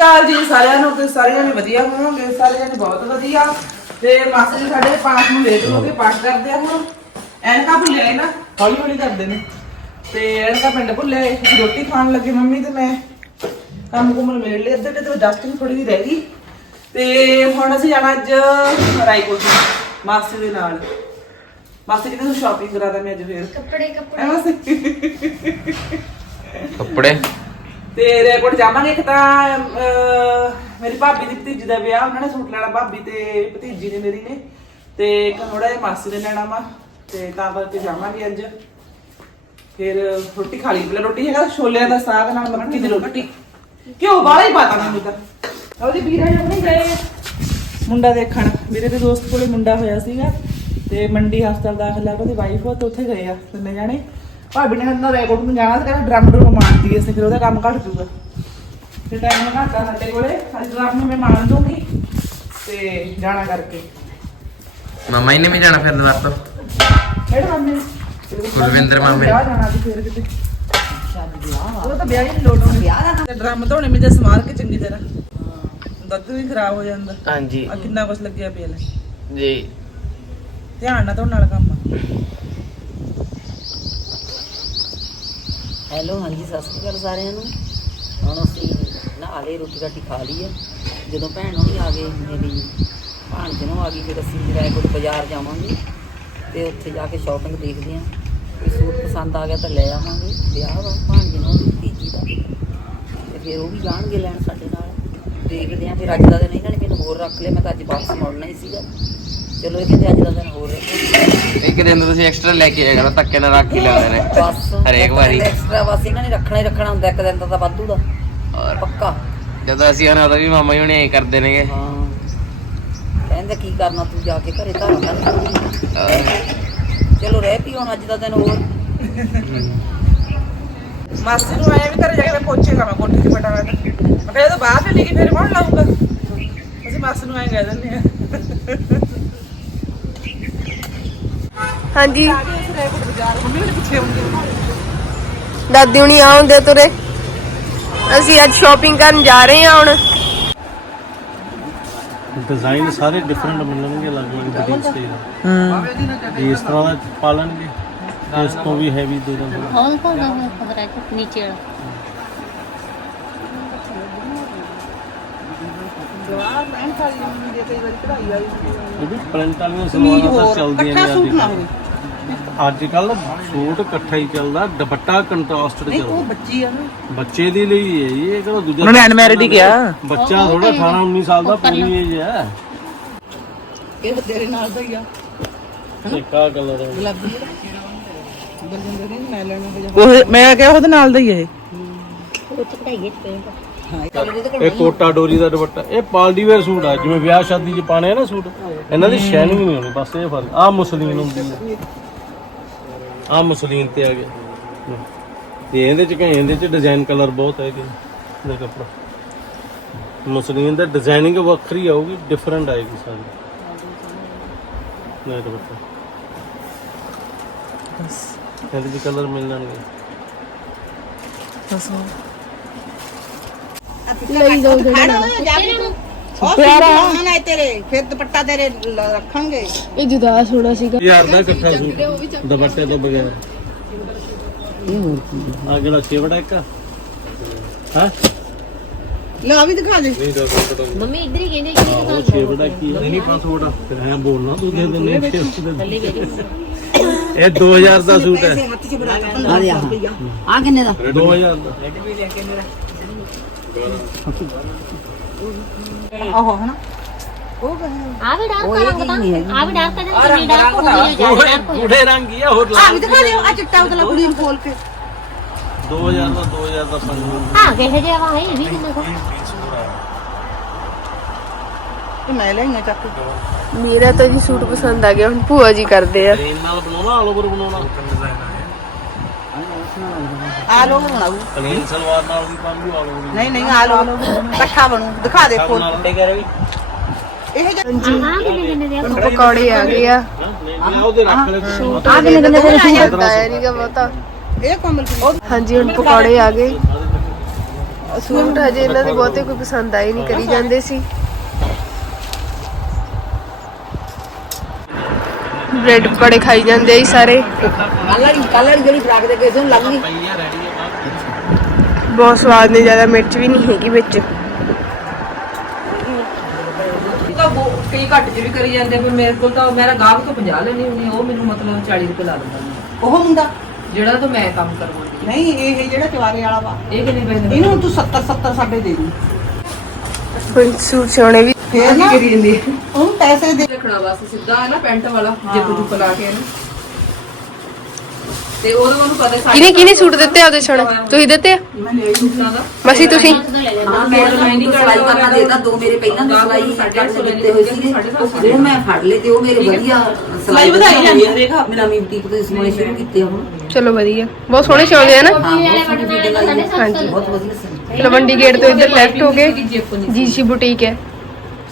ਅਕਾਲ ਜੀ ਸਾਰਿਆਂ ਨੂੰ ਤੇ ਸਾਰਿਆਂ ਨੇ ਵਧੀਆ ਹੋਣਗੇ ਸਾਰਿਆਂ ਨੇ ਬਹੁਤ ਵਧੀਆ। ਤੇ ਮਾਸਟਰ ਜੀ ਸਾਡੇ ਪਾਠ ਨੂੰ ਲੇਟ ਹੋ ਕੇ ਪਾਠ ਕਰਦੇ ਆ ਹੁਣ। ਐਨਕਾ ਭੁੱਲੇ ਨਾ ਹੌਲੀ ਹੌਲੀ ਕਰਦੇ ਨੇ। ਤੇ ਐਨਕਾ ਪਿੰਡ ਭੁੱਲੇ ਰੋਟੀ ਖਾਣ ਲੱਗੇ ਮੰਮੀ ਤੇ ਮੈਂ। ਕੰਮ ਕੁਮ ਮੇੜ ਲਿਆ ਅੱਧੇ ਤੇ ਡਸਟਿੰਗ ਥੋੜੀ ਜਿਹੀ ਰਹਿ ਗਈ। ਤੇ ਹੁਣ ਅਸੀਂ ਜਾਣਾ ਅੱਜ ਰਾਈਕੋਟ ਮਾਸਟਰ ਦੇ ਨਾਲ। ਮਾਸਟਰ ਜੀ ਨੂੰ ਸ਼ਾਪਿੰਗ ਕਰਾਦਾ ਮੈਂ ਅੱਜ ਫੇਰ। ਕੱਪੜੇ ਕੱਪੜੇ। ਕੱਪੜੇ? ਤੇ ਰੇਕੋਟ ਜਾਵਾਂਗੇ ਇੱਕ ਤਾਂ ਅਹ, ਮੇਰੀ ਭਾਬੀ ਦੀ ਭਤੀਜੀ ਦਾ ਵਿਆਹ ਉਹਨਾਂ ਨੇ ਸੂਟ ਲੈਣਾ ਭਾਬੀ ਤੇ ਭਤੀਜੀ ਨੇ ਮੇਰੀ ਨੇ। ਤੇ ਇੱਕ ਥੋੜਾ ਜਿਹਾ ਮਾਸੀ ਨੇ ਲੈਣਾ ਵਾ ਤੇ ਤਾਂ ਕਰਕੇ ਜਾਵਾਂਗੇ ਅੱਜ। ਫਿਰ ਰੋਟੀ ਖਾ ਲਈ। ਪਹਿਲਾਂ ਰੋਟੀ ਹੈਗਾ ਛੋਲਿਆਂ ਦਾ ਸਾਗ ਨਾਲ ਮੱਕੀ ਦੀ ਰੋਟੀ। ਕਿਉਂ ਬਾਹਲਾ ਹੀ ਪਤਾ ਮੈਨੂੰ ਤਾਂ। ਉਹਦੀ ਵੀਰਾ ਜਦ ਨਹੀਂ ਗਏ ਮੁੰਡਾ ਦੇਖਣ ਮੇਰੇ ਦੇ ਦੋਸਤ ਕੋਲੇ ਮੁੰਡਾ ਹੋਇਆ ਸੀਗਾ ਤੇ ਮੰਡੀ ਹਸਪਤਾਲ ਦਾਖਲ ਆ ਉਹਦੀ ਵਾਈਫ ਉਹ ਤੇ ਉੱਥੇ ਗਏ ਆ ਤਿੰਨੇ ਜਾਣੇ। ਭਾਬੀ ਨੇ ਕਹਿੰਦਾ ਰੈਕੋਰਡ ਨੂੰ ਜਾਣਾ ਤੇ ਕਹਿੰਦਾ ਡਰਮ ਡਰਮ ਮਾਰਦੀ ਐ ਫਿਰ ਉਹਦਾ ਕੰਮ ਘੱਟ ਜੂਗਾ ਤੇ ਟਾਈਮ ਘੱਟਾ ਸਾਡੇ ਕੋਲੇ ਅੱਜ ਡਰਮ ਨੂੰ ਮੈਂ ਮਾਰ ਦੂੰਗੀ ਤੇ ਜਾਣਾ ਕਰਕੇ। ਮਮਾ ਇਹਨੇ ਵੀ ਜਾਣਾ ਫਿਰ ਦੁਬਾਰਾ ਤੋਂ? ਕਿਹੜੇ ਮਾਮੇ? ਕੁਲਵਿੰਦਰ ਮਾਮੇ। ਵਿਆਹ ਜਾਣਾ ਸੀ ਫਿਰ ਕਿਤੇ। ਉਹ ਤਾਂ ਵਿਆਹ ਹੀ ਲੋੜ ਹੋਣੀ। ਵਿਆਹ ਦਾ ਡਰਮ ਧੋਣੇ ਵਿੱਚ ਸਮਾਰ ਕੇ ਚੰਗੀ ਤਰ੍ਹਾਂ। ਦੁੱਧ ਵੀ ਖਰਾਬ ਹੋ ਜਾਂਦਾ। ਹਾਂਜੀ। ਆ ਕਿੰਨਾ ਕੁਛ ਲੱਗਿਆ ਪਿਆ ਲੈ। ਜੀ। ਧਿਆਨ ਨਾਲ ਧੋਣ ਵਾਲਾ ਕੰਮ ਆ। ਹੈਲੋ, ਹਾਂਜੀ, ਸਤਿ ਸ਼੍ਰੀ ਅਕਾਲ ਸਾਰਿਆਂ ਨੂੰ। ਹੁਣ ਅਸੀਂ ਨਹਾ ਲਈ ਰੋਟੀ ਰਾਟੀ ਖਾ ਲਈ ਹੈ ਜਦੋਂ ਭੈਣ ਹੋਣੀ ਆ ਗਏ ਮੇਰੀ ਭਾਣਜੇ ਨੂੰ ਆ ਗਈ, ਫਿਰ ਅਸੀਂ ਰਾਏਕੋਟ ਬਾਜ਼ਾਰ ਜਾਵਾਂਗੇ ਤੇ ਉੱਥੇ ਜਾ ਕੇ ਸ਼ਾਪਿੰਗ ਦੇਖਦੇ ਹਾਂ। ਕੋਈ ਸੂਟ ਪਸੰਦ ਆ ਗਿਆ ਤਾਂ ਲੈ ਆਵਾਂਗੇ। ਵਿਆਹ ਵਾ, ਭਾਣਜੇ ਨੂੰ ਤੀਜੀ ਦਾ। ਤੇ ਫਿਰ ਉਹ ਵੀ ਜਾਣਗੇ ਲੈਣ ਸਾਡੇ ਨਾਲ। ਦੇਖਦੇ ਹਾਂ, ਫਿਰ ਅੱਜ ਦਾ ਦਿਨ ਇਹਨਾਂ ਨੇ ਮੈਨੂੰ ਹੋਰ ਰੱਖ ਲਿਆ। ਮੈਂ ਤਾਂ ਅੱਜ ਵਾਪਸ ਮੁੜਨਾ ਹੀ ਸੀਗਾ। ਚਲੋ ਇਹ ਕਹਿੰਦੇ ਅੱਜ ਦਾ ਦਿਨ ਹੋਰ ਰੱਖੋ ਇੱਕ ਦਿਨ ਤਾਂ ਤੁਸੀਂ ਐਕਸਟਰਾ ਲੈ ਕੇ ਆਇਆ ਕਰੋ ਧੱਕੇ ਨਾਲ ਰੱਖ ਹੀ ਲੈਂਦੇ ਨੇ। ਬਸ ਹਰੇਕ ਵਾਰੀ। ਐਕਸਟਰਾ ਬਸ ਇਹਨਾਂ ਨੇ ਰੱਖਣਾ ਹੀ ਰੱਖਣਾ ਹੁੰਦਾ ਇੱਕ ਦਿਨ ਦਾ ਤਾਂ ਵਾਧੂ ਦਾ। ਔਰ ਪੱਕਾ। ਜਦੋਂ ਅਸੀਂ ਉਹਨਾਂ ਉਦੋਂ ਵੀ ਮਾਮਾ ਜੀ ਹੁਣੇ ਐਂ ਕਰਦੇ ਨੇਗੇ। ਹਾਂ। ਕਹਿੰਦੇ ਕੀ ਕਰਨਾ ਤੂੰ ਜਾ ਕੇ ਘਰੇ ਧਾਰ ਕਰ ਚਲੋ ਰਹਿ ਪਈ ਹੁਣ ਅੱਜ ਦਾ ਦਿਨ ਹੋਰ। ਮਾਸੀ ਨੂੰ ਆਇਆ ਵੀ ਘਰੇ ਜਾ ਕੇ ਮੈਂ ਪੋਚੇਗਾ ਮੈਂ ਕੋਠੇ 'ਚ ਬਟਾ ਮੈਂ ਮੈਂ ਕਿਹਾ ਜਦੋਂ ਬਾਹਰ ਚਲੀ ਗਈ ਫਿਰ ਕੌਣ ਲਾਊਗਾ? ਅਸੀਂ ਮਾਸੀ ਨੂੰ ਆਏ ਕਹਿ ਦਿੰਦੇ ਆ। ਹਾਂਜੀ। ਦਾਦੀ ਹੁਣੀ ਆਉਂਦੇ ਤੁਰੇ। ਅਸੀਂ ਅੱਜ ਸ਼ਾਪਿੰਗ ਕਰਨ ਜਾ ਰਹੇ ਹਾਂ ਹੁਣ। ਡਿਜ਼ਾਈਨ ਸਾਰੇ ਡਿਫਰੈਂਟ ਮਿਲਣਗੇ ਅਲੱਗ-ਅਲੱਗ ਬੁਟੀਕਸ ਤੇ। ਹੂੰ। ਇਸ ਤਰ੍ਹਾਂ ਦਾ ਪਾਲਣਗੇ। ਇਸ ਤੋਂ ਵੀ ਹੈਵੀ ਦੇ ਦਾਂਗੇ ਹੌਲ ਕੋਲ ਨੀਚੇ ਦੇ ਕਈ ਵਾਰੀ ਕਢਾਈ ਆਈ ਇਹ ਵੀ ਪ੍ਰਿੰਟ ਵਾਲੀਆਂ ਸਲਵਾਰਾਂ ਤਾਂ ਚੱਲਦੀਆਂ ਨੇ ਅੱਜ। ਕੱਲ੍ਹ। ਅੱਜ ਕੱਲ ਸੂਟ ਇਕੱਠਾ ਹੀ ਚੱਲਦਾ ਦੁਪੱਟਾ ਕੰਟਰਾਸਟ ਤੇ ਚੱਲਦਾ। ਬੱਚੀ ਆ ਨਾ। ਬੱਚੇ ਦੇ ਲਈ ਹੈ ਜੀ, ਇਹ ਕਿਹੜਾ ਦੂਜਾ ਉਹਨਾਂ ਨੇ ਅਨਮੈਰਿਡ ਹੀ ਕਿਹਾ। ਬੱਚਾ ਥੋੜਾ 18 19 ਸਾਲ ਦਾ ਪੂਰੀ ਏਜ ਹੈ। ਇਹ ਤੇਰੇ ਨਾਲ ਦਾ ਹੀ ਆ। ਇੱਕ ਕਲਰ ਹੈ। ਗੁਲਾਬੀ ਬਲਜਿੰਦਰ ਨੇ ਮੈਂ ਲੈਣਾ ਉਹ ਮੈਂ ਕਿਹਾ ਉਹਦੇ ਨਾਲ ਦਾ ਹੀ ਇਹ। ਇਹ ਕੋਟਾ ਡੋਰੀ ਦਾ ਦੁਪੱਟਾ ਇਹ ਪਾਲਡੀ ਵੇਅਰ ਸੂਟ ਆ ਜਿਵੇਂ ਵਿਆਹ ਸ਼ਾਦੀ 'ਚ ਪਾਣੇ ਆ ਨਾ ਸੂਟ ਇਹਨਾਂ ਦੀ ਸ਼ਾਈਨਿੰਗ ਨਹੀਂ ਹੋਣੀ ਬਸ ਇਹ ਫ਼ਰਕ ਆ ਮੁਸਲੀਨ ਹੁੰਦੀ ਹੈ ਆ ਮੁਸਲੀਨ ਤੇ ਆ ਗਿਆ। ਤੇ ਇਹਦੇ ਚ ਕਹੀਂ ਇਹਦੇ ਚ ਡਿਜ਼ਾਈਨ ਕਲਰ ਬਹੁਤ ਹੈ ਇਹਦੇ ਇਹਦਾ ਕੱਪੜਾ ਮੁਸਲੀਨ ਦਾ ਡਿਜ਼ਾਈਨਿੰਗ ਵੱਖਰੀ ਆਊਗੀ ਡਿਫਰੈਂਟ ਆਏਗੀ ਸਾਰੀ। ਨਹੀਂ ਦੁਪੱਟਾ ਇਹਦੇ ਚ ਕਲਰ ਮਿਲ ਜਾਣਗੇ ਲਈ ਜਾਓ ਇਹ ਜੁਦਾ ਸੋਣਾ ਸੀਗਾ। ਯਾਰ ਦਾ ਇਕੱਠਾ ਸੂਟ ਦੁਪੱਟੇ ਤੋਂ ਬਗੈਰ। ਆ। ਕਿਹੜਾ ਛੇਵੜਾ ਇੱਕ ਹਾਂ? ਲਾ ਵੀ ਦਿਖਾ ਦੇ। ਦੁਪੱਟਾ ਮੰਮੀ ਇੱਧਰ ਹੀ ਕਹਿੰਦੇ ਕਿ ਉਹ ਛੇਵੜਾ ਕੀ ਹੈ ਨਹੀਂ ਪਾਸਵਰਡ ਫਿਰ ਹੈ ਬੋਲਣਾ ਤੂੰ ਦੇ ਦਿੰਦੇ ਇਹ 2000 ਦਾ ਸੂਟ ਹੈ। ਆ ਕਿੰਨੇ ਦਾ? 2000 ਦਾ ਆਹੋ ਹਨਾ ਆ ਵੀ ਡਾਰਕ ਰੰਗ ਦਾ ਆ ਵੀ ਡਾਰਕ ਦਾ ਤੇ ਡਾਰਕ ਹੋ ਗਈ ਜ਼ਿਆਦਾ ਡਾਰਕ ਹੋ ਗੂੜੇ ਰੰਗ ਹੀ ਆ ਹੋਰ ਲਾ ਦਿਖਾ ਦਿਓ ਆ ਚਿੱਟਾ ਉਤਲਾ ਕੁੜੀ ਨੂੰ ਖੋਲ ਕੇ 2000 ਦਾ 2000 ਦਾ ਪੰਜ ਆ ਗਏ ਜੇ ਵਾ ਹੈ ਵੀ ਕਿੰਨਾ ਕੋ ਤੇ ਮੈਂ ਲੈਣਾ ਚੱਕ ਮੇਰਾ ਤਾਂ ਜੀ ਸੂਟ ਪਸੰਦ ਆ ਗਿਆ ਹੁਣ ਭੂਆ ਜੀ ਕਰਦੇ ਆ ਕਰੀਮ ਨਾਲ ਬਣਾਉਣਾ ਆਲ ਓਵਰ ਬਣਾਉਣਾ ਬਣਾਉ ਕਲੀਨ ਸਲਵਾਰ ਨਾਲ ਵੀ ਪਾਉਂਗੀ ਆਲ ਨਹੀਂ ਨਹੀਂ ਇਕੱਠਾ ਬਣੂ। ਦਿਖਾ ਦੇ ਇਹ? ਪਕੌੜੇ ਆ? ਗਏ ਆ। ਮੈਂ ਉਹਦੇ ਰੱਖ ਲੈ ਸੂਟ ਆ ਕਿੰਨੇ ਕਿੰਨੇ ਦੇ? ਸੂਟ ਆਇਆ ਨਹੀਂਗਾ ਬਹੁਤਾ ਇਹ ਕੋਮਲ ਹਾਂਜੀ ਹੁਣ ਪਕੌੜੇ ਆ ਗਏ। ਸੂਟ ਹਜੇ ਇਹਨਾਂ ਦੇ ਬਹੁਤੇ ਕੋਈ ਪਸੰਦ ਆਏ ਨਹੀਂ ਕਰੀ ਜਾਂਦੇ ਸੀ। ਬ੍ਰੈਡ ਪਕੌੜੇ ਖਾਈ ਜਾਂਦੇ ਸੀ ਸਾਰੇ। ਕੱਲ੍ਹ ਵਾਲੀ ਕੱਲ੍ਹ ਵਾਲੀ ਜਿਹੜੀ ਫਰਾਕ ਦੇ ਕੇ ਸੀ ਲੱਗ ਗਈ। ਬਹੁਤ ਸਵਾਦ ਨੇ ਜ਼ਿਆਦਾ ਮਿਰਚ ਵੀ ਨਹੀਂ ਹੈਗੀ ਵਿੱਚ। ਤਾਂ ਉਹ ਕਈ ਘੱਟ ਵੀ ਕਰੀ ਜਾਂਦੇ ਪਰ ਮੇਰੇ ਕੋਲ ਤਾਂ ਮੇਰਾ ਗਾਹਕ ਤੋਂ 50 ਲੈਣੀ ਹੁੰਦੀ ਆ, ਉਹ ਮੈਨੂੰ ਮਤਲਬ 40 ਰੁਪਏ ਲਾ ਦਿੰਦਾ ਉਹ ਮੁੰਡਾ? ਜਿਹੜਾ ਤਾਂ ਮੈਂ ਕੰਮ ਕਰਵਾਉਂਦੀ ਨਹੀਂ ਇਹ ਜਿਹੜਾ ਚਵਾਰੇ ਵਾਲਾ ਵਾ। ਇਹ ਕਿੰਨੇ ਪੈਸੇ ਦਾ? ਇਹਨੂੰ ਤੂੰ 70 70 ਸਾਡੇ ਦੇ ਦੀ। ਹੁਣ ਸੂਟ ਸਿਉਣੇ ਵੀ ਫੇਰ ਨਾ ਕਰੀ ਜਾਂਦੀ ਹੈ? ਉਹਨੂੰ ਪੈਸੇ ਦੇ ਰੱਖਣਾ ਬਸ ਸਿੱਧਾ ਹੈ ਨਾ ਪੈਂਟ ਵਾਲਾ ਜਿੱਪ ਜੁਪ ਲਾ ਕੇ ਨਾ ਤੇ ਉਹਦਾ ਮੈਨੂੰ ਪਤਾ ਸਾਡੀ ਕਿਹਨੇ ਕਿਹਨੇ ਸੂਟ ਦਿੱਤੇ ਆਪਦੇ ਸਿਉਣੇ ਤੁਸੀਂ ਦਿੱਤੇ ਆ? ਸੂਟਾਂ ਦਾ ਮਸੀ ਤੁਸੀਂ? ਹਾਂ। ਮੈਂ ਮੈਂ ਨਹੀਂ ਸਲਾਈ ਕਰਨਾ ਦੇਤਾ ਦੋ ਮੇਰੇ ਪਹਿਲਾਂ ਦੇ ਸਲਾਈ ਕੱਟ ਕੇ ਦਿੱਤੇ ਹੋਏ ਸੀ ਉਹ ਮੈਂ ਫੜ ਲਏ ਤੇ ਉਹ ਮੇਰੇ ਵਧੀਆ ਸਲਾਈ ਵਧਾਈ ਜਾਂਦੀ ਹੈ, ਦੇਖ। ਮੇਰਾ ਮੀ ਬੁਟੀਕ ਤੋਂ ਸਮਾਈ ਸ਼ੁਰੂ ਕੀਤੇ ਹੁਣ। ਚਲੋ ਵਧੀਆ। ਬਹੁਤ ਸੋਹਣੇ ਸਿਉਂਦੇ ਆ ਨਾ? ਹਾਂ ਬਹੁਤ ਵਧੀਆ ਸੀ। ਲਵੰਡੀ ਗੇਟ ਤੋਂ ਇੱਧਰ ਲੈਫਟ ਹੋ ਕੇ ਜੀਸੀ ਬੁਟੀਕ ਹੈ।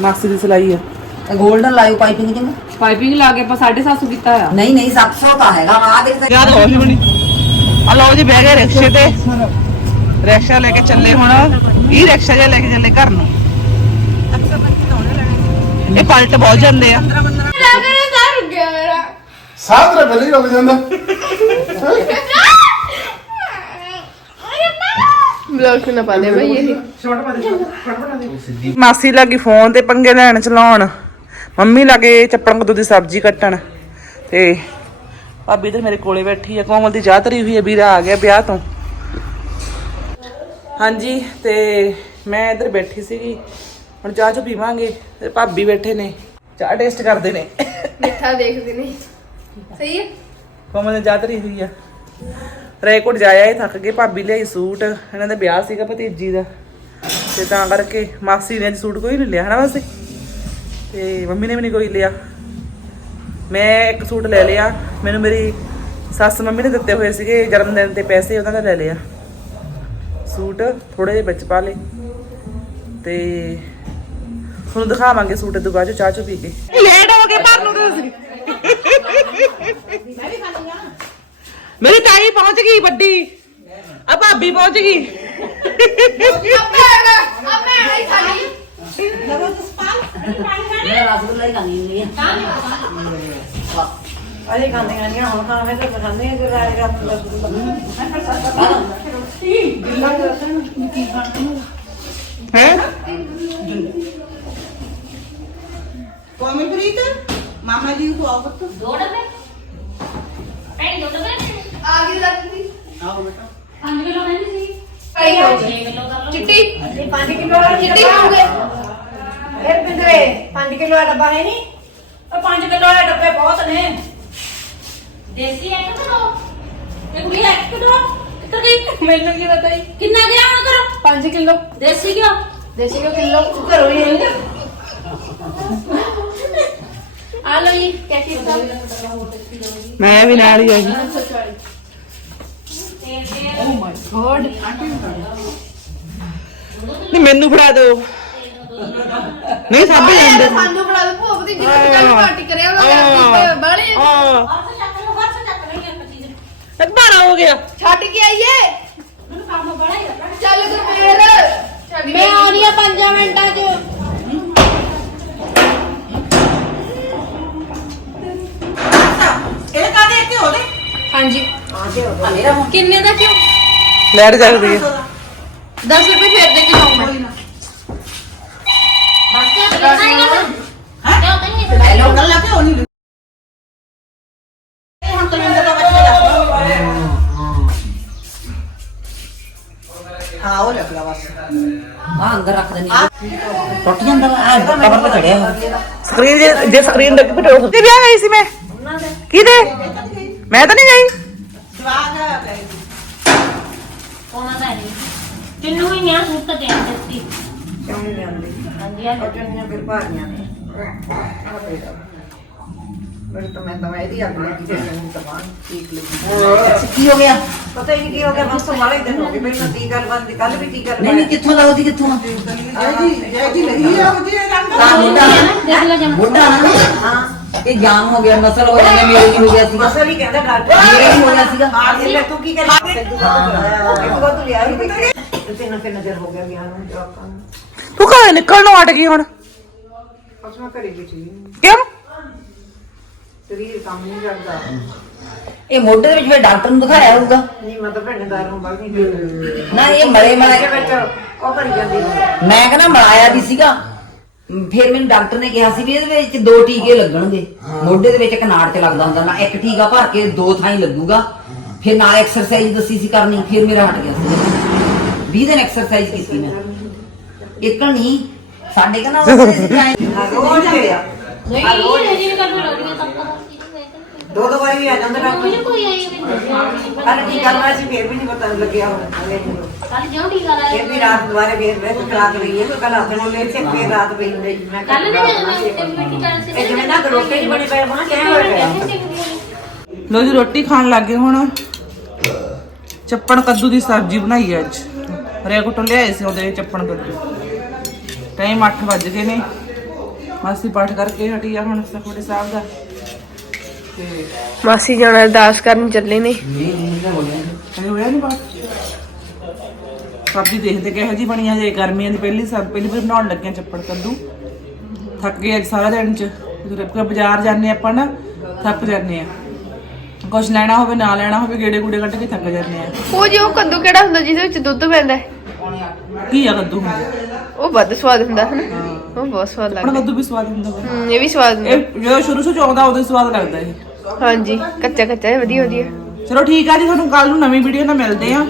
ਮਾਸੀ ਦੀ ਸਲਾਈ ਆ। ਗੋਲਡਨ ਲਾਇਓ ਪਾਈਪਿੰਗ ਜਿੰਗ ਪਾਈਪਿੰਗ ਲਾ ਕੇ ਆਪਾਂ 750 ਕੀਤਾ ਆ ਨਹੀਂ ਨਹੀਂ 700 ਤਾਂ ਹੈਗਾ ਆ ਦੇਖ ਤਾਂ ਯਾਦ ਹੋ ਬਣੀ। ਆ ਲਓ ਜੀ ਬਹਿ ਗਏ ਰਿਕਸ਼ੇ ਤੇ। ਰਿਕਸ਼ਾ ਲੈ ਕੇ ਚੱਲੇ ਹੁਣ। ਇਹ ਰਿਕਸ਼ਾ ਜਿਹਾ ਲੈ ਕੇ ਚੱਲੇ ਘਰ ਨੂੰ। ਇਹ ਪਲਟ ਬਹੁਤ ਜਾਂਦੇ ਆ। ਸਾਹ ਤੇਰਾ ਪਹਿਲੇ ਹੀ ਰੁਕ ਜਾਂਦਾ। ਦੇ ਮਾਸੀ ਲੱਗੀ ਫੋਨ ਤੇ ਪੰਗੇ ਲੈਣ ਚਲਾਉਣ। ਮੰਮੀ ਲੱਗੇ ਚੱਪਣ ਕਦੂ ਦੀ ਸਬਜ਼ੀ ਕੱਟਣ। ਤੇ ਭਾਬੀ ਇਧਰ ਮੇਰੇ ਕੋਲੇ ਬੈਠੀ ਆ ਕੋਮਲ ਦੀ ਚਾਹ ਧਰੀ ਹੋਈ ਹੈ ਵੀਰਾ ਆ ਗਿਆ ਵਿਆਹ ਤੋਂ। ਹਾਂਜੀ ਤੇ ਮੈਂ ਇਧਰ ਬੈਠੀ ਸੀਗੀ। ਹੁਣ ਚਾਹ ਚ ਪੀਵਾਂਗੇ ਤੇ ਭਾਬੀ ਬੈਠੇ ਨੇ। ਚਾਹ ਟੇਸਟ ਕਰਦੇ ਨੇ। ਮਿੱਠਾ ਦੇਖਦੇ ਨੇ। ਸਹੀ ਹੈ? ਕੋਮਲ ਨੇ ਚਾਹ ਧਰੀ ਹੋਈ ਆ। ਰੈਕੋਰਡ ਜਾਇਆ ਇਹ ਥੱਕ ਗਏ ਭਾਬੀ ਲਈ ਸੂਟ ਇਹਨਾਂ ਦਾ ਵਿਆਹ ਸੀਗਾ ਭਤੀਜੀ ਦਾ। ਤੇ ਤਾਂ ਕਰਕੇ ਮਾਸੀ ਨੇ ਅੱਜ ਸੂਟ ਕੋਈ ਨਹੀਂ ਲਿਆ ਹਨਾ ਮਾਸੀ? ਤੇ ਮੰਮੀ ਨੇ ਵੀ ਨਹੀਂ ਕੋਈ ਲਿਆ। ਮੈਂ ਇੱਕ ਸੂਟ ਲੈ ਲਿਆ ਮੈਨੂੰ ਮੇਰੀ ਸੱਸ ਮੰਮੀ ਨੇ ਦਿੱਤੇ ਹੋਏ ਸੀਗੇ ਜਨਮ ਦਿਨ ਤੇ ਪੈਸੇ ਉਹਨਾਂ ਦਾ ਲੈ ਲਿਆ। ਸੂਟ ਥੋੜੇ ਜਿਹੇ ਵਿੱਚ ਪਾ ਲਏ। ਤੇ ਤੁਹਾਨੂੰ ਦਿਖਾਵਾਂਗੇ ਸੂਟ ਤੋਂ ਬਾਅਦ ਚੋਂ ਚਾਹ ਚੋ ਪੀ ਕੇ। ਲੇਟ ਹੋ ਗਏ ਪਰ ਨੂੰ ਤੁਸੀਂ। ਪਹੁੰਚ ਗਈ ਵੱਡੀ ਆ। ਭਾਬੀ ਪਹੁੰਚ ਗਈ ਮੈਂ ਰਸਗੁੱਲਾ ਹੀ ਖਾਣੀ ਹੁੰਦੀ ਆ ਅਰੇ ਖਾਂਦੀਆਂ ਨਹੀਂ ਹੁਣ ਖਾਵੇਂ ਤਾਂ ਖਾਂਦੇ ਆ ਜਿਹੜਾ ਆਏਗਾ ਹੈ ਕੋਮਲ ਪ੍ਰੀਤ ਮਾਮਾ ਜੀ ਨੂੰ ਆਪ ਪੁੱਤ ਦੋ ਡੱਬੇ ਪੈਣੀ ਦੋ ਡੱਬੇ ਆ ਗਈ ਲੱਗਦੀ 5 ਕਿਲੋ ਕਹਿੰਦੀ ਸੀ ਪਈ ਹੋ 6 ਕਿਲੋ ਕਰ ਲਓ ਚਿੱਟੀ 5 ਕਿਲੋ ਵਾਲਾ ਚਿੱਟੀ ਹੋਊਗੇ ਫਿਰ ਪਿੰਦਰੇ 5 ਕਿਲੋ ਦਾ ਡੱਬਾ ਹੈ ਨਹੀਂ ਉਹ 5 ਕਿਲੋ ਵਾਲੇ ਡੱਬੇ ਬਹੁਤ ਨੇ ਦੇਸੀ ਹੈ ਕਿ ਦੋ ਤੇ ਕੁੜੀ ਹੈ ਕਿਲੋ ਕਿੱਧਰ ਗਈ ਮੈਨੂੰ ਕੀ ਪਤਾ ਹੀ ਕਿੰਨਾ ਗਿਆ ਹੁਣ ਕਰੋ 5 ਕਿਲੋ ਦੇਸੀ ਕਿਉਂ ਦੇਸੀ ਕੋ ਕਿਲੋ ਘਰੋਂ ਹੀ ਆਈ ਆ ਲਓ ਜੀ ਕੈਸੀ ਮੈਂ ਵੀ ਨਾਲ ਹੀ ਆਈ ਨਹੀਂ ਮੈਨੂੰ ਫੜਾ ਦਿਓ। ਨਹੀਂ ਸਭ ਜਾਂਦੇ ਸਾਨੂੰ ਬੜਾ ਭੋਗ ਦੀ ਜਿੱਥੇ ਕੱਲ ਪਾਰਟੀ ਕਰਿਆ ਉਹਨਾਂ ਨੇ ਬਾਲੇ ਹਾਂ। ਦੇ ਬਾਰਾ ਹੋ ਗਿਆ। ਛੱਡ ਕੇ ਆਈਏ। ਮੈਨੂੰ ਕੰਮ ਬੜਾ ਹੀ ਆ ਚੱਲ ਗੁਰਮੇਰ ਛੱਡ ਮੈਂ ਆ ਰਹੀ ਆ 5 ਮਿੰਟਾਂ 'ਚ। ਇਹ ਕਾਦੇ ਇੱਥੇ ਹੋ ਗਏ ਹਾਂਜੀ। ਕਿੰਨੇ ਦਾ ਕਿਉਂ? ਲੈਟ ਜਗਦੀ ਹੈ। 10 ਰੁਪਏ ਫੇਰ ਦੇ ਕੇ ਲਾਉਂਗਾ ਬਸ ਤੇ ਲੈਣਾ ਹੀ ਨਾ। ਹਾਂ। ਕਿਉਂ ਨਹੀਂ ਲੈ ਲਓ। ਗੱਲ ਲੱਗੇ ਹੋਣੀ ਹੁਣ ਕਲਿੰਦਰ ਦਾ ਬੱਚਾ ਦੱਸ ਹਾਂ ਉਹ ਰੱਖ ਲਾ ਬਸ। ਆ ਅੰਦਰ ਰੱਖ ਦੇਣੀ ਟੁੱਟ ਜਾਂਦਾ ਆ ਕਵਰ ਤੇ ਚੜਿਆ ਸਕਰੀਨ ਜੇ ਜੇ ਸਕਰੀਨ ਲੱਗ ਪਈ ਤੇ ਵਿਆਹ ਗਈ ਸੀ ਮੈਂ। ਕਿਹਦੇ? ਮੈਂ ਤਾਂ ਨਹੀਂ ਗਈ ਸਵਾਦ ਆ ਗਏ ਉਹਨਾਂ ਦਾ ਨਹੀਂ। ਤਿੰਨੋਂ ਹੀ ਨਿਆ ਸੂਟ ਤੇ ਆ ਦਿੱਤੀ। ਨਹੀਂ ਜਾਂਦੀ ਹਾਂਜੀ ਆ ਚੰਨੀਆਂ ਫਿਰ ਭਾਰੀਆਂ ਨੇ। ਬੜੀ ਤਾਂ ਮੈਂ ਤਾਂ ਇਹਦੀ ਅੱਗ ਲੱਗੀ ਤੇ ਮੈਨੂੰ ਤਾਂ ਬਾਹਰ ਠੀਕ ਲੱਗੀ। ਕੀ ਹੋ ਗਿਆ? ਪਤਾ ਹੀ ਨਹੀਂ ਕੀ ਹੋ ਗਿਆ ਬਸ ਵਾਲੇ ਦਿਨ ਹੋ ਗਏ। ਪਹਿਲਾਂ ਟੀਕਾ ਲਵਾਉਂਦੇ ਕੱਲ ਵੀ ਟੀਕਾ ਨਹੀਂ ਨਹੀਂ ਕਿੱਥੋਂ ਦਾ ਉਹਦੀ ਕਿੱਥੋਂ ਆ? ਜੈ ਜੀ ਜੈ ਜੀ ਲਈ ਆ ਉਹਦੀ ਰੰਗ ਤਾਂ ਮੁੰਡਾ। ਦੇਖ ਲੈ ਜਮਾ। ਮੁੰਡਾ ਨਾ। ਹਾਂ। ਇਹ ਜਾਮ ਹੋ ਗਿਆ ਮਸਲ ਹੋ ਜਾਂਦਾ ਮੇਰੇ ਵੀ ਹੋ ਗਿਆ ਸੀ ਮਸਲ ਹੀ ਕਹਿੰਦਾ ਡਾਕਟਰ। ਮੇਰੇ ਵੀ ਹੋ ਗਿਆ ਸੀਗਾ। ਹਾਂ ਲੈ ਤੂੰ ਕੀ ਕਰੀ ਇੱਕ ਵਾਰ ਤੂੰ ਲਿਆ ਹੀ ਤੇ ਨਾ ਫਿਰ ਨਜ਼ਰ ਹੋ ਗਿਆ ਵਿਆਹ ਨੂੰ ਜਵਾਕਾਂ ਨੂੰ। ਤੂੰ ਘਰੇ ਨਿਕਲਣੋਂ ਅਟ ਗਈ ਹੁਣ। ਬਸ ਮੈਂ ਘਰੇ ਬੈਠੀ ਕਿਉਂ? ਸਰੀਰ ਕੰਮ ਨਹੀਂ ਕਰਦਾ। ਇਹ ਮੋਢੇ ਦੇ ਵਿੱਚ ਫਿਰ ਡਾਕਟਰ ਨੂੰ ਦਿਖਾਇਆ ਹੋਊਗਾ। ਨਹੀਂ ਮੈਂ ਤਾਂ ਭੈਣੇ ਦਾਰੂ ਬਾਗ ਨਹੀਂ ਨਾ ਇਹ ਮਰੇ ਮਰੇ ਵਿੱਚ ਉਹ ਕਰੀ ਜਾਂਦੀ। ਸੀ। ਮੈਂ ਕਹਿੰਦਾ ਮਲਾਇਆ ਵੀ ਸੀਗਾ। ਫਿਰ ਮੈਨੂੰ ਡਾਕਟਰ ਨੇ ਕਿਹਾ ਸੀ ਵੀ ਇਹਦੇ ਵਿੱਚ ਦੋ ਟੀਕੇ ਲੱਗਣਗੇ। ਮੋਢੇ ਦੇ ਵਿੱਚ ਇੱਕ ਨਾੜ ਚ ਲੱਗਦਾ ਹੁੰਦਾ ਨਾ ਇੱਕ ਟੀਕਾ ਭਰ ਕੇ ਦੋ ਥਾਈਂ ਲੱਗੂਗਾ। ਫਿਰ ਨਾਲ ਐਕਸਰਸਾਈਜ਼ ਦੱਸੀ ਸੀ ਕਰਨੀ ਫਿਰ ਮੇਰਾ ਹਟ ਗਿਆ ਸੀ। 20 ਦਿਨ ਐਕਸਰਸਾਈਜ਼ ਕੀਤੀ ਮੈਂ। ਇੱਕ ਨਹੀਂ ਸਾਡੇ ਸਿਖਾਏ ਰੋਜ਼ ਨਹੀਂ ਜੀ ਕਰ ਤਾਂ। ਦੋ ਦੋ ਵਾਰੀ ਆ ਜਾਂਦਾ ਡਾਕਟਰ। ਕੋਈ ਆਈ ਵੀ ਕੱਲ ਟੀਕਾ ਲਵਾਇਆ ਸੀ ਫਿਰ ਵੀ ਨਹੀਂ ਪਤਾ ਲੱਗਿਆ। ਹਲੇ ਕੱਲ ਜਿਉਂ ਟੀਕਾ ਲਾਇਆ ਫਿਰ ਵੀ ਰਾਤ ਦੁਬਾਰੇ ਫਿਰ ਮੈਂ ਖਰਾਕ ਰਹੀ ਹੈ ਕੱਲ ਹੱਥ ਨੂੰ ਲੈ ਕੇ ਫਿਰ ਰਾਤ ਪਈ ਰਹੀ ਮੈਂ ਕੱਲ ਵੀ ਮੈਂ ਤੇ ਮਿੱਟੀ ਚਾਲ ਸੀ ਇਹ ਜਿਵੇਂ ਨਾ ਰੋਟੀ ਨਹੀਂ ਬਣੀ ਪਈ ਹੋ ਗਿਆ ਲੋ ਜੀ ਰੋਟੀ ਖਾਣ ਲੱਗੇ ਹੁਣ। ਚੱਪਣ ਕੱਦੂ ਦੀ ਸਬਜ਼ੀ ਬਣਾਈ ਹੈ ਅੱਜ। ਰੇਗੂ ਤੋਂ ਲਿਆਏ ਸੀ ਉਹਦੇ ਚੱਪਣ ਕੱਦੂ। ਟਾਈਮ 8 ਵੱਜ ਗਏ ਨੇ। ਮਾਸੀ ਪਾਠ ਕਰਕੇ ਹਟੀ ਆ ਹੁਣ ਸਖੋੜੇ ਸਾਹਿਬ ਦਾ। ਤੇ ਮਾਸੀ ਜਾਣਾ ਅਰਦਾਸ ਕਰਨ ਚੱਲੇ ਨੇ। ਹਜੇ ਹੋਇਆ ਨਹੀਂ ਬਾਤ ਸਬਜ਼ੀ ਦੇਖਦੇ ਕਿਹੋ ਜੀ ਬਣੀ ਆ ਜੇ ਗਰਮੀਆਂ ਦੀ ਪਹਿਲੀ ਸਬ ਪਹਿਲੀ ਵਾਰ ਬਣਾਉਣ ਲੱਗੇ ਆ ਚੱਪੜ ਕੱਦੂ। ਥੱਕ ਗਏ ਅੱਜ ਸਾਰਾ ਦਿਨ ਚ। ਜਦੋਂ ਬਾਜ਼ਾਰ ਜਾਂਦੇ ਆਪਾਂ ਨਾ ਥੱਕ ਜਾਂਦੇ ਆ। ਕੁਝ ਲੈਣਾ ਹੋਵੇ ਨਾ ਲੈਣਾ ਹੋਵੇ ਗੇੜੇ ਗੂੜੇ ਕੱਢ ਕੇ ਥੱਕ ਜਾਂਦੇ ਆ। ਉਹ ਜੋ ਕੱਦੂ ਕਿਹੜਾ ਹੁੰਦਾ ਜਿਹਦੇ ਵਿੱਚ ਦੁੱਧ ਪੈਂਦਾ ਹੈ? ਕੀ ਆ ਕੱਦੂ ਹੁੰਦਾ? ਉਹ ਵੱਧ ਸਵਾਦ ਹੁੰਦਾ ਹੈ ਨਾ। ਉਹ ਬਹੁਤ ਸਵਾਦ ਆਪਣਾ ਲੱਗਦਾ ਕੱਦੂ ਵੀ ਸਵਾਦ ਹੁੰਦਾ ਵਾ। ਹਮ, ਇਹ ਵੀ ਸਵਾਦ ਹੁੰਦਾ ਇਹ ਜਦੋਂ ਸ਼ੁਰੂ ਸ਼ੁਰੂ ਚ ਆਉਂਦਾ ਉਦੋਂ ਹੀ ਸਵਾਦ ਲੱਗਦਾ ਇਹ। ਹਾਂਜੀ ਕੱਚਾ ਕੱਚਾ ਵਧੀਆ ਵਧੀਆ ਚਲੋ ਠੀਕ ਆ ਜੀ ਤੁਹਾਨੂੰ ਕੱਲ ਨੂੰ ਨਵੀਂ ਵੀਡੀਓ ਨਾਲ ਮਿਲਦੇ ਆ।